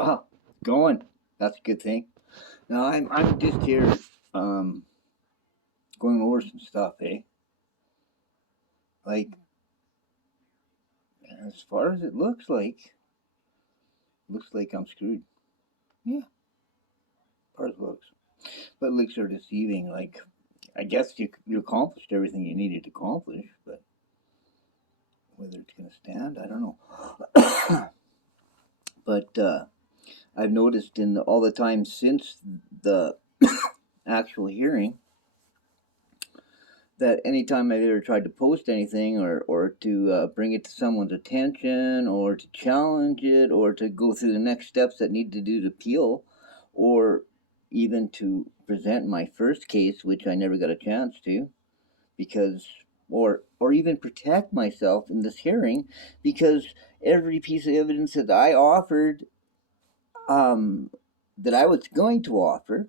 Oh, going. That's a good thing. No, I'm just here, um, going over some stuff, eh? Like, as far as it looks like I'm screwed. Yeah, as far as it looks. But looks are deceiving. Like, I guess you accomplished everything you needed to accomplish, but whether it's gonna stand, I don't know. But I've noticed in all the time since the actual hearing that anytime I've ever tried to post anything or to bring it to someone's attention or to challenge it or to go through the next steps that need to do to appeal or even to present my first case, which I never got a chance to because or even protect myself in this hearing because every piece of evidence that I offered um, that I was going to offer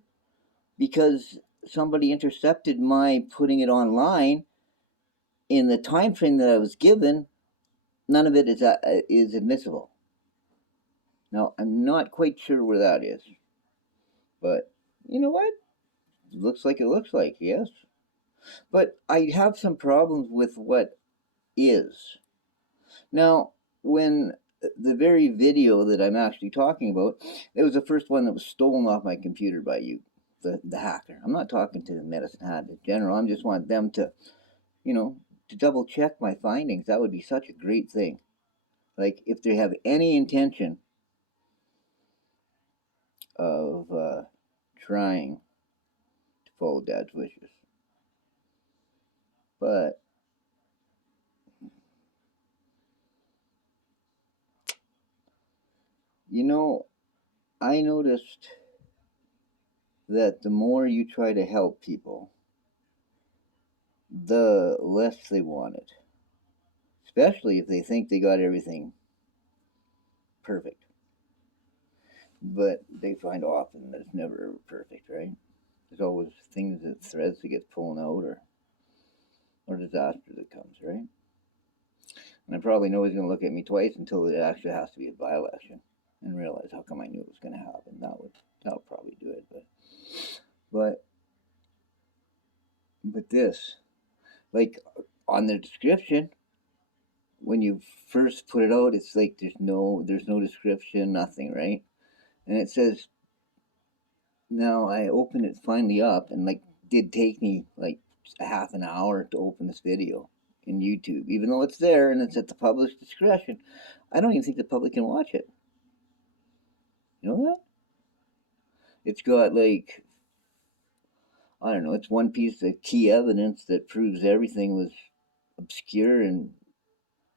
because somebody intercepted my putting it online in the time frame that I was given, none of it is admissible. Now, I'm not quite sure where that is, but you know what? It looks like, yes. But I have some problems with what is. Now, when the very video that I'm actually talking about, it was the first one that was stolen off my computer by you, the hacker. I'm not talking to the medicine hat in general. I just want them to, you know, to double check my findings. That would be such a great thing. Like if they have any intention of trying to follow Dad's wishes. But you know, I noticed that the more you try to help people, the less they want it. Especially if they think they got everything perfect. But they find often that it's never ever perfect, right? There's always things that threads that get pulling out or disaster that comes, right? And I probably know he's going to look at me twice until it actually has to be a by-election and realize how come I knew it was going to happen. That would probably do it. But but this, like on the description, when you first put it out, it's like there's no description, nothing, right? And it says now I opened it finally up and like did take me like a half an hour to open this video in YouTube, even though it's there and it's at the public's discretion. I don't even think the public can watch it. You know that? It's got like I don't know, it's one piece of key evidence that proves everything was obscure and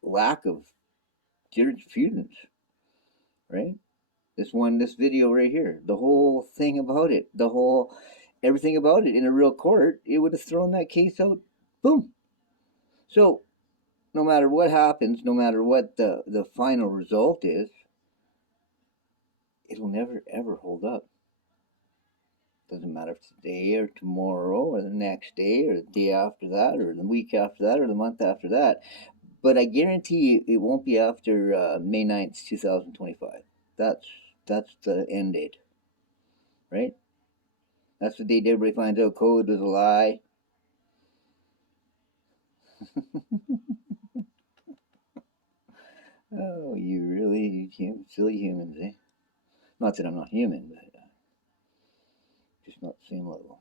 lack of jurisprudence, right? This video right here, the whole thing about it, everything about it in a real court, it would have thrown that case out, boom. So no matter what happens, no matter what the final result is, it'll never ever hold up. Doesn't matter if today or tomorrow or the next day or the day after that or the week after that or the month after that. But I guarantee you it won't be after May 9th, 2025. That's that's the end date, right? That's the date everybody finds out COVID was a lie. Oh, you really silly humans, eh? Not that I'm not human, but just not the same level.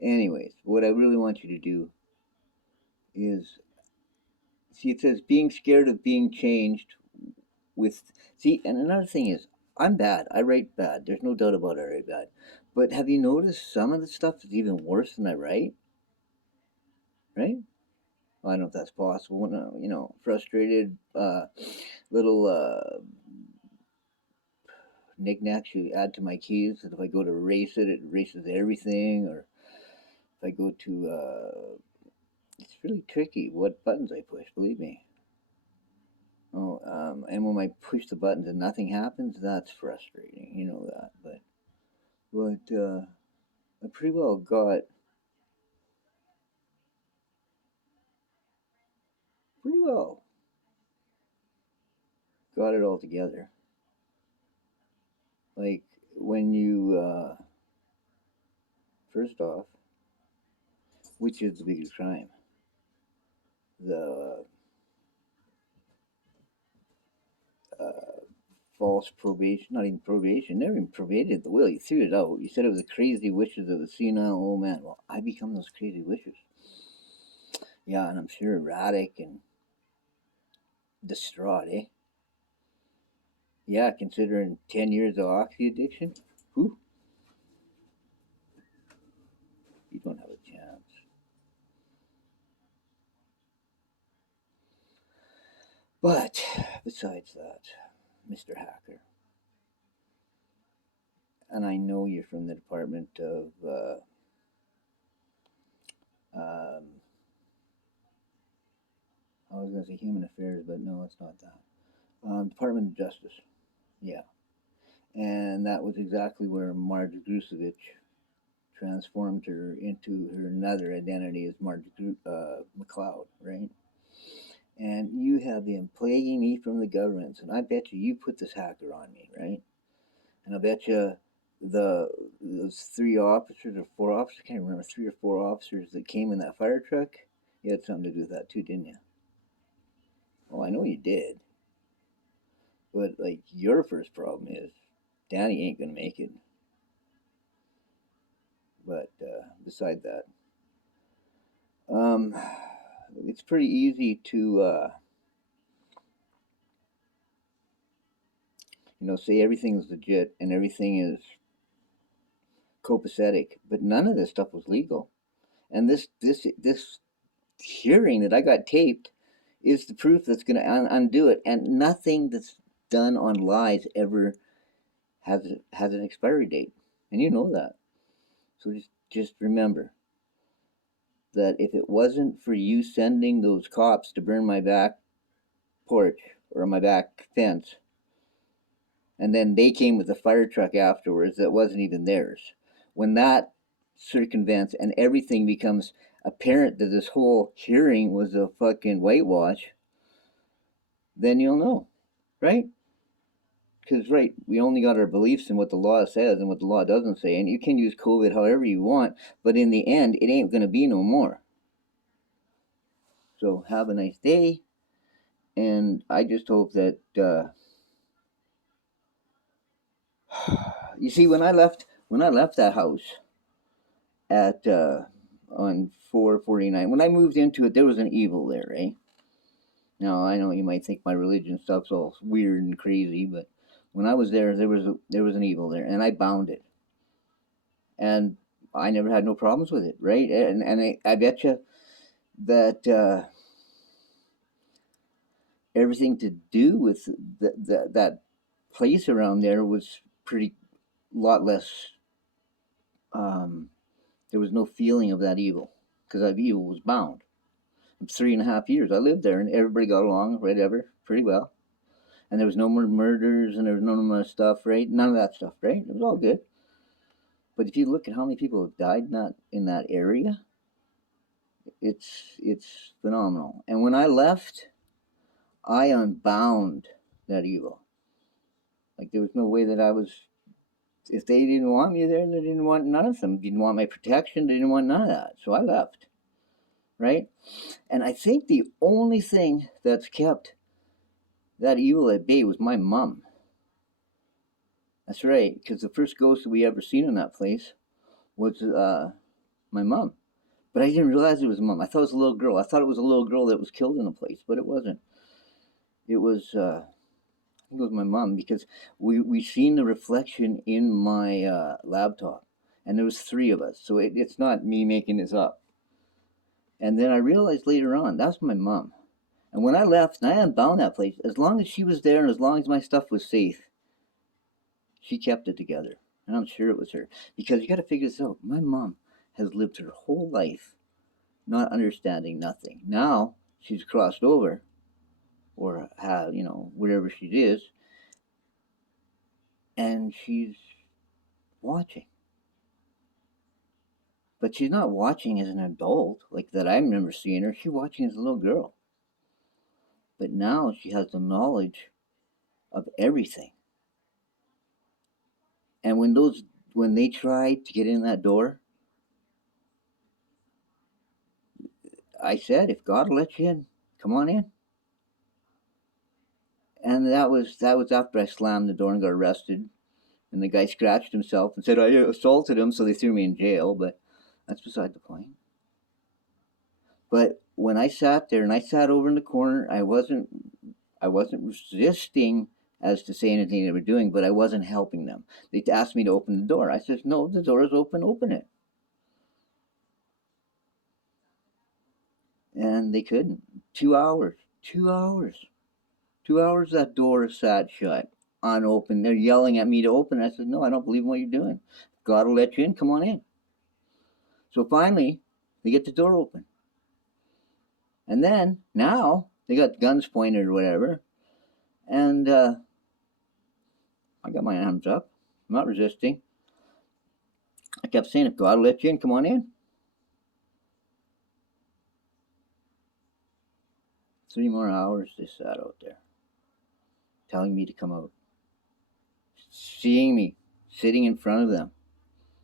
Anyways, what I really want you to do is see it says being scared of being changed with see and another thing is I'm bad. I write bad. There's no doubt about it, I write bad. But have you noticed some of the stuff is even worse than I write? Right? Well, I don't know if that's possible. Frustrated little knickknacks you add to my keys that if I go to erase it, it erases everything. Or if I go to it's really tricky what buttons I push, believe me. Oh, and when I push the buttons and nothing happens, that's frustrating. You know that, but I pretty well got pretty well got it all together. Like when you, first off, which is the biggest crime? The uh, false probation, not even probation, never even probated the will. You threw it out. You said it was the crazy wishes of a senile old man. Well, I become those crazy wishes. Yeah, and I'm sure erratic and distraught, eh? Yeah, considering 10 years of oxy addiction, whew, you don't have a chance. But besides that, Mr. Hacker, and I know you're from the Department of um, I was going to say Human Affairs, but no, it's not that. Department of Justice, yeah. And that was exactly where Marge Grusevich transformed her into her another identity as Marge McLeod, right? And you have been plaguing me from the governments, and I bet you put this hacker on me, right? And I bet you those 3 officers or 4 officers, I can't remember, 3 or 4 officers that came in that fire truck, you had something to do with that too, didn't you? Well, I know you did, but like your first problem is Danny ain't gonna make it. But beside that, um, it's pretty easy to say everything is legit and everything is copacetic, but none of this stuff was legal. And this hearing that I got taped is the proof that's going to undo it. And nothing that's done on lies ever has an expiry date, and you know that. So just remember that if it wasn't for you sending those cops to burn my back porch or my back fence, and then they came with a fire truck afterwards that wasn't even theirs. When that circumvents and everything becomes apparent that this whole hearing was a fucking whitewash, then you'll know, right? Because, right, we only got our beliefs in what the law says and what the law doesn't say, and you can use COVID however you want, but in the end, it ain't going to be no more. So have a nice day, and I just hope that you see, when I left that house at on 449, when I moved into it, there was an evil there, eh? Now I know you might think my religion stuff's all weird and crazy, but when I was there, there was an evil there, and I bound it, and I never had no problems with it, right? And I bet you that everything to do with that place around there was pretty lot less. Um, there was no feeling of that evil because that evil was bound. 3.5 years I lived there, and everybody got along, whatever, pretty well. And there was no more murders, and there was no more stuff, right? None of that stuff, right? It was all good. But if you look at how many people have died in that area, it's phenomenal. And when I left, I unbound that evil. Like there was no way that I was. If they didn't want me there, they didn't want none of them. Didn't want my protection. They didn't want none of that. So I left, right? And I think the only thing that's kept that evil at bay was my mom. That's right, because the first ghost that we ever seen in that place was my mom. But I didn't realize it was a mom. I thought it was a little girl. I thought it was a little girl that was killed in the place, but it wasn't. It was I think it was my mom, because we seen the reflection in my laptop, and there was 3 of us, so it's not me making this up. And then I realized later on that's my mom. And when I left and I unbound that place, as long as she was there and as long as my stuff was safe, she kept it together. And I'm sure it was her. Because you got to figure this out. My mom has lived her whole life not understanding nothing. Now she's crossed over, or have, wherever she is, and she's watching. But she's not watching as an adult, like that I remember seeing her. She's watching as a little girl. But now she has the knowledge of everything. And when they tried to get in that door, I said, if God will let you in, come on in. And that was after I slammed the door and got arrested. And the guy scratched himself and said I assaulted him, so they threw me in jail. But that's beside the point. But when I sat there and I sat over in the corner, I wasn't resisting as to say anything they were doing, but I wasn't helping them. They asked me to open the door. I said, no, the door is open, open it. And they couldn't. 2 hours. 2 hours. 2 hours that door sat shut, unopened. They're yelling at me to open it. I said, no, I don't believe in what you're doing. God will let you in. Come on in. So finally, they get the door open. And then, now, they got guns pointed or whatever. And I got my arms up. I'm not resisting. I kept saying, if God will let you in, come on in. 3 more hours they sat out there, telling me to come out. Seeing me sitting in front of them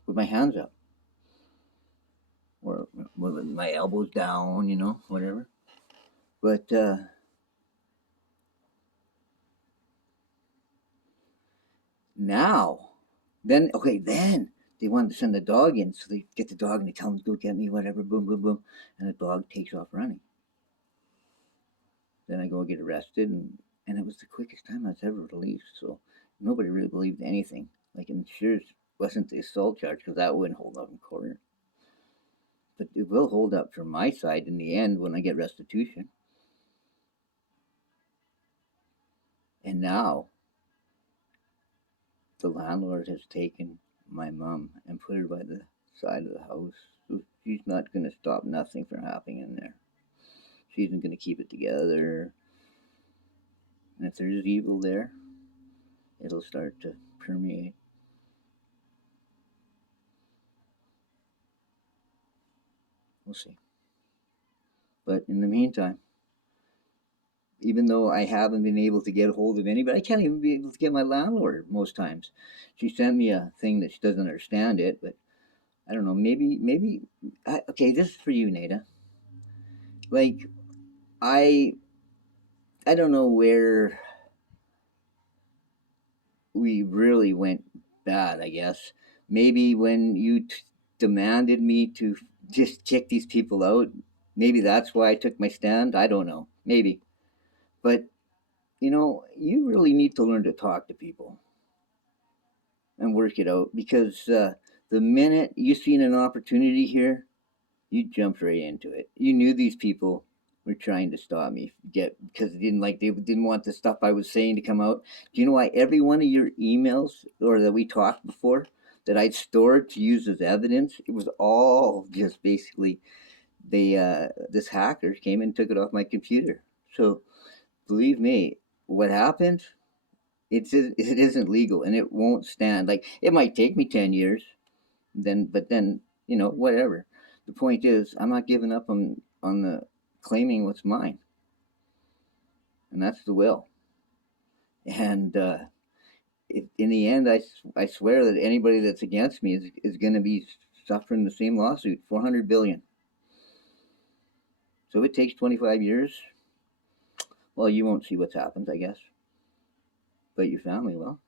with my hands up, or with my elbows down, whatever. But now, then they wanted to send the dog in, so they get the dog and they tell him to go get me, whatever, boom, boom, boom, and the dog takes off running. Then I go get arrested, and it was the quickest time I was ever released. So nobody really believed anything. Like, it sure wasn't the assault charge, because that wouldn't hold up in court. But it will hold up for my side in the end when I get restitution. And now the landlord has taken my mom and put her by the side of the house. So she's not going to stop nothing from happening in there. She isn't going to keep it together. And if there's evil there, it'll start to permeate. We'll see. But in the meantime, even though I haven't been able to get a hold of anybody, I can't even be able to get my landlord most times. She sent me a thing that she doesn't understand it, but I don't know. Maybe. Okay, this is for you, Nada. Like, I I don't know where we really went bad. I guess maybe when you demanded me to just kick these people out. Maybe that's why I took my stand. I don't know. Maybe, but you really need to learn to talk to people and work it out, because the minute you seen an opportunity here, you jumped right into it. You knew these people were trying to stop me because they didn't want the stuff I was saying to come out. Do you know why every one of your emails or that we talked before that I'd stored to use as evidence? It was all just basically this hacker came and took it off my computer. So believe me, what happened? It isn't legal and it won't stand. Like, it might take me 10 years, but then whatever. The point is, I'm not giving up on the claiming what's mine, and that's the will. And in the end, I swear that anybody that's against me is going to be suffering the same lawsuit, 400 billion. So if it takes 25 years, well, you won't see what's happened, I guess, but your family will.